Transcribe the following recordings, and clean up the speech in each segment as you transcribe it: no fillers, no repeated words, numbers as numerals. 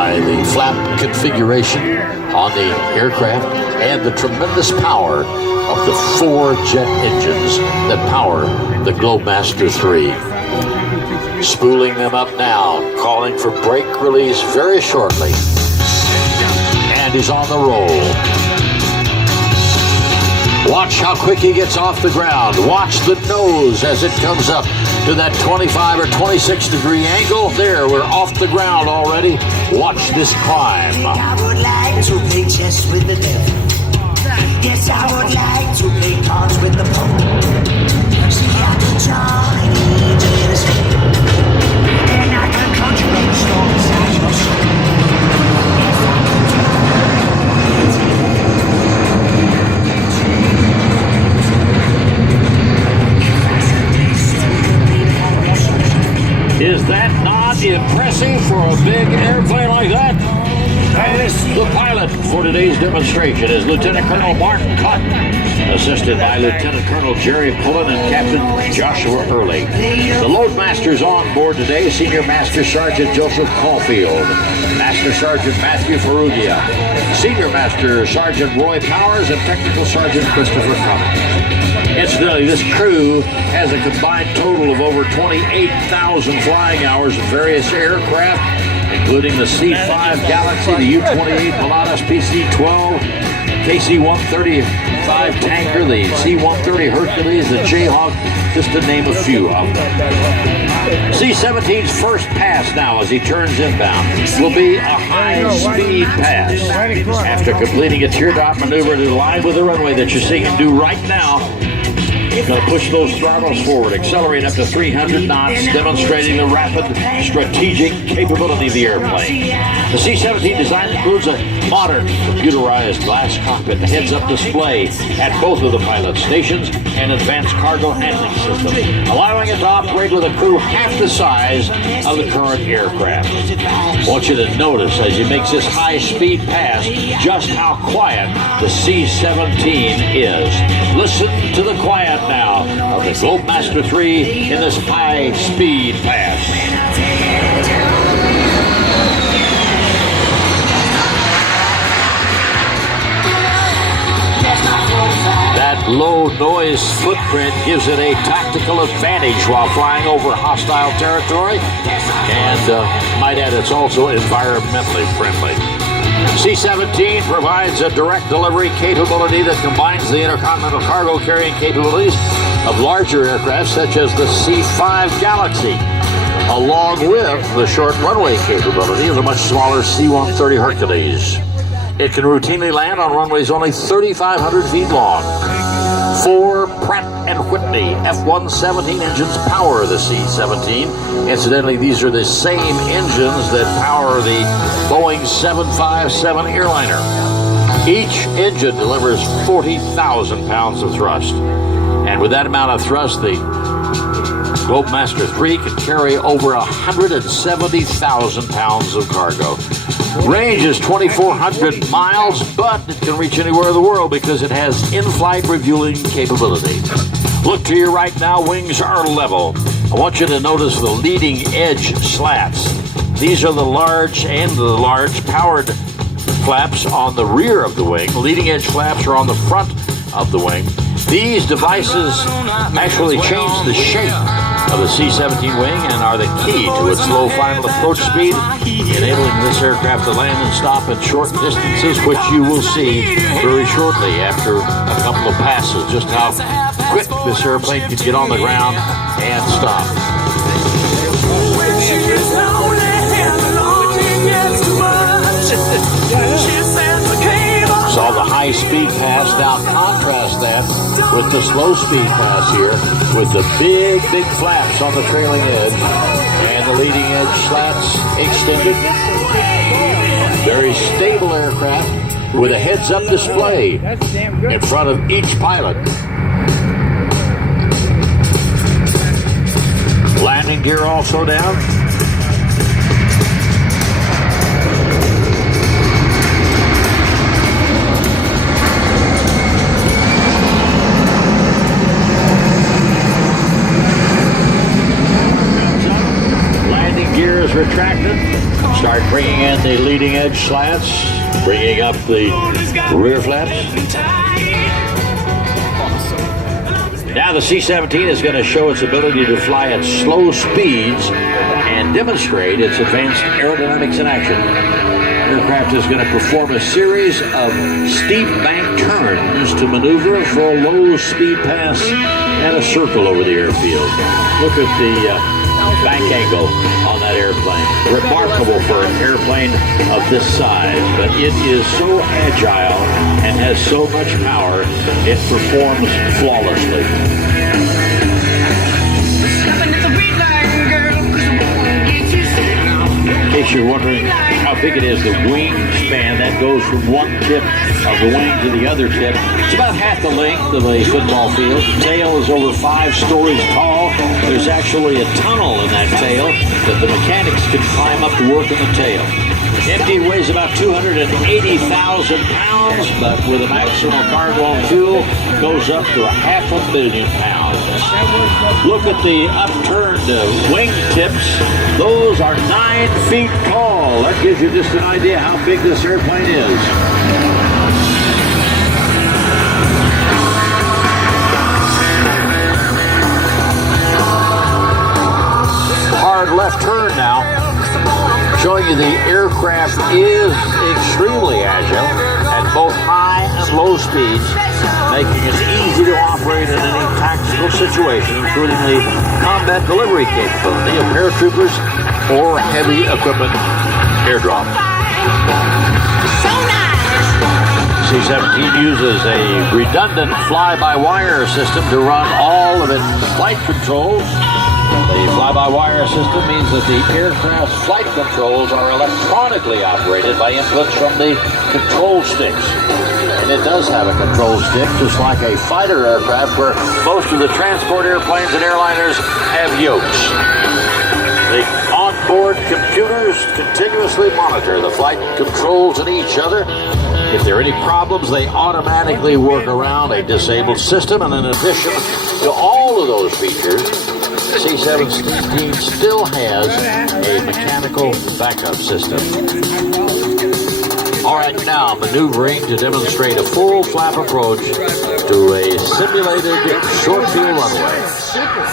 by the flap configuration on the aircraft and the tremendous power of the 4 jet engines that power the Globemaster 3. Spooling them up now, calling for brake release very shortly. And he's on the roll. Watch how quick he gets off the ground. Watch the nose as it comes up to that 25 or 26 degree angle. There, we're off the ground already. Watch this climb. I would like to play chess with the devil. Yes, I would like to play cards with the Pope. See, I can join in a spell, and I can conjure storm inside your soul. Yes, I can Is that not impressive for a big airplane like that? The pilot for today's demonstration is Lieutenant Colonel Martin Cotton, assisted by Lieutenant Colonel Jerry Pullen and Captain Joshua Early. The loadmasters on board today: Senior Master Sergeant Joseph Caulfield, Master Sergeant Matthew Ferrugia, Senior Master Sergeant Roy Powers, and Technical Sergeant Christopher Cummings. Incidentally, this crew has a combined total of over 28,000 flying hours in various aircraft, including the C-5 Galaxy, the U-28 Pilatus PC-12, KC-135 Tanker, the C-130 Hercules, the Jayhawk, just to name a few of them. C-17's first pass now as he turns inbound will be a high-speed pass. After completing a teardrop maneuver to line with the runway that you're seeing him do right now, he's going to push those throttles forward, accelerate up to 300 knots, demonstrating the rapid strategic capability of the airplane. The C-17 design includes a modern computerized glass cockpit, heads-up display at both of the pilot stations, and advanced cargo handling system, allowing it to operate with a crew half the size of the current aircraft. I want you to notice as he makes this high-speed pass just how quiet the C-17 is. Listen to the quiet now of the Globemaster 3 in this high-speed pass. That low noise footprint gives it a tactical advantage while flying over hostile territory, and might add, it's also environmentally friendly. C-17 provides a direct delivery capability that combines the intercontinental cargo carrying capabilities of larger aircraft such as the C-5 Galaxy, along with the short runway capability of the much smaller C-130 Hercules. It can routinely land on runways only 3,500 feet long. 4 Pratt & Whitney F-117 engines power the C-17. Incidentally, these are the same engines that power the Boeing 757 airliner. Each engine delivers 40,000 pounds of thrust. And with that amount of thrust, the Globemaster 3 can carry over 170,000 pounds of cargo. Range is 2,400 miles, but it can reach anywhere in the world because it has in-flight refueling capability. Look to your right now, wings are level. I want you to notice the leading edge slats. These are the large powered flaps on the rear of the wing. Leading edge flaps are on the front of the wing. These devices actually change the shape of the C-17 wing and are the key to its low final approach speed, enabling this aircraft to land and stop at short distances, which you will see very shortly after a couple of passes, just how quick this airplane can get on the ground and stop. Saw the high-speed pass. Now contrast that with the slow-speed pass here, with the big flaps on the trailing edge and the leading edge slats extended. Very stable aircraft with a heads-up display in front of each pilot. Landing gear also down. Gears retracted. Start bringing in and the leading edge slats, bringing up the rear flaps. Now the C-17 is going to show its ability to fly at slow speeds and demonstrate its advanced aerodynamics in action. The aircraft is going to perform a series of steep bank turns to maneuver for a low speed pass and a circle over the airfield. Look at the bank angle on that airplane. Remarkable for an airplane of this size, but it is so agile and has so much power, it performs flawlessly. In case you're wondering how big it is, the wingspan that goes from one tip of the wing to the other tip, it's about half the length of a football field. The tail is over 5 stories tall. There's actually a tunnel in that tail that the mechanics can climb up to work in the tail. Empty weighs about 280,000 pounds, but with a maximum cargo on fuel, goes up to 500,000 pounds. Look at the upturned wing tips. Those are 9 feet tall. That gives you just an idea how big this airplane is. Hard left turn now, showing you the aircraft is extremely agile at both high and low speeds, making it easy to operate in any tactical situation, including the combat delivery capability of paratroopers or heavy equipment airdrop. C-17 uses a redundant fly-by-wire system to run all of its flight controls. The fly-by-wire system means that the aircraft's flight controls are electronically operated by inputs from the control sticks. And it does have a control stick, just like a fighter aircraft where most of the transport airplanes and airliners have yokes. The onboard computers continuously monitor the flight controls in each other. If there are any problems, they automatically work around a disabled system. And in addition to all of those features, C-17 still has a mechanical backup system. All right, now maneuvering to demonstrate a full flap approach to a simulated short field runway.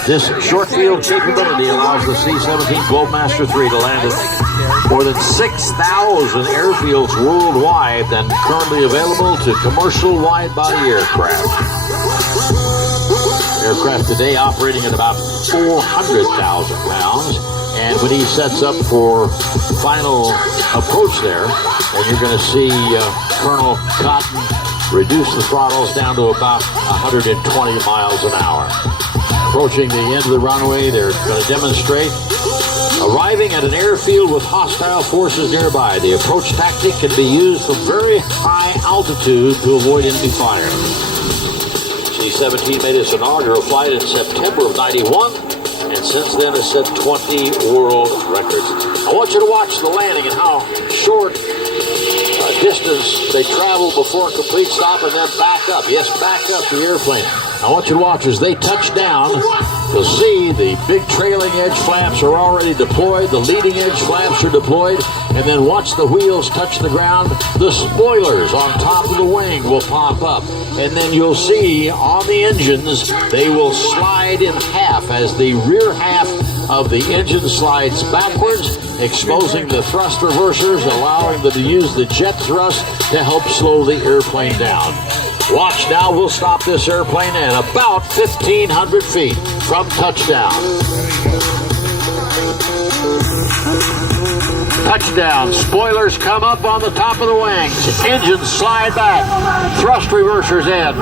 This short field capability allows the C-17 Globemaster III to land at more than 6,000 airfields worldwide and currently available to commercial wide-body aircraft. Aircraft today operating at about 400,000 pounds, and when he sets up for final approach there, and you're going to see Colonel Cotton reduce the throttles down to about 120 miles an hour. Approaching the end of the runway, they're going to demonstrate arriving at an airfield with hostile forces nearby. The approach tactic can be used from very high altitude to avoid enemy fire. C-17 made its inaugural flight in September of '91, and since then has set 20 world records. I want you to watch the landing and how short distance they travel before a complete stop and then back up. Yes, back up the airplane. I want you to watch as they touch down. You'll see the big trailing edge flaps are already deployed. The leading edge flaps are deployed. And then once the wheels touch the ground, the spoilers on top of the wing will pop up. And then you'll see on the engines, they will slide in half as the rear half of the engine slides backwards, exposing the thrust reversers, allowing them to use the jet thrust to help slow the airplane down. Watch now, we'll stop this airplane at about 1,500 feet from touchdown. Touchdown. Spoilers come up on the top of the wings. Engines slide back. Thrust reversers in.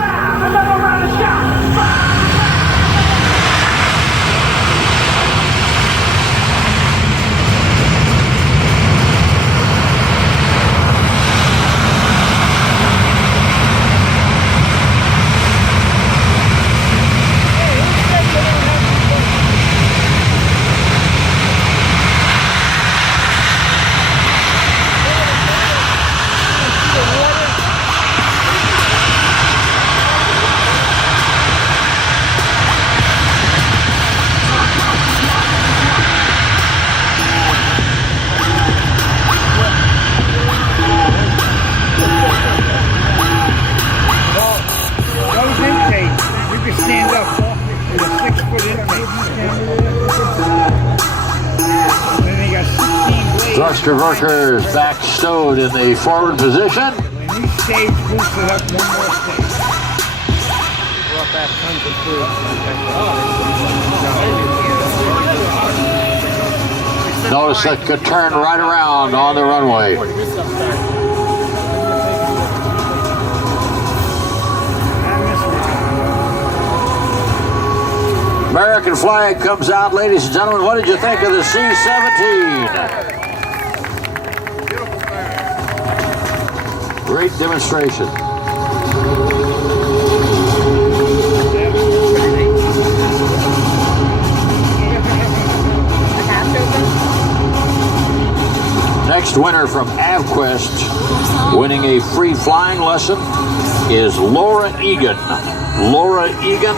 Mr. Verker is back stowed in the forward position. When you stage boost it up one more stage. Brought back tons of food. Notice that could turn right around on the runway. American flag comes out, ladies and gentlemen. What did you think of the C-17? Great demonstration. Next winner from AvQuest, winning a free flying lesson, is Laura Egan. Laura Egan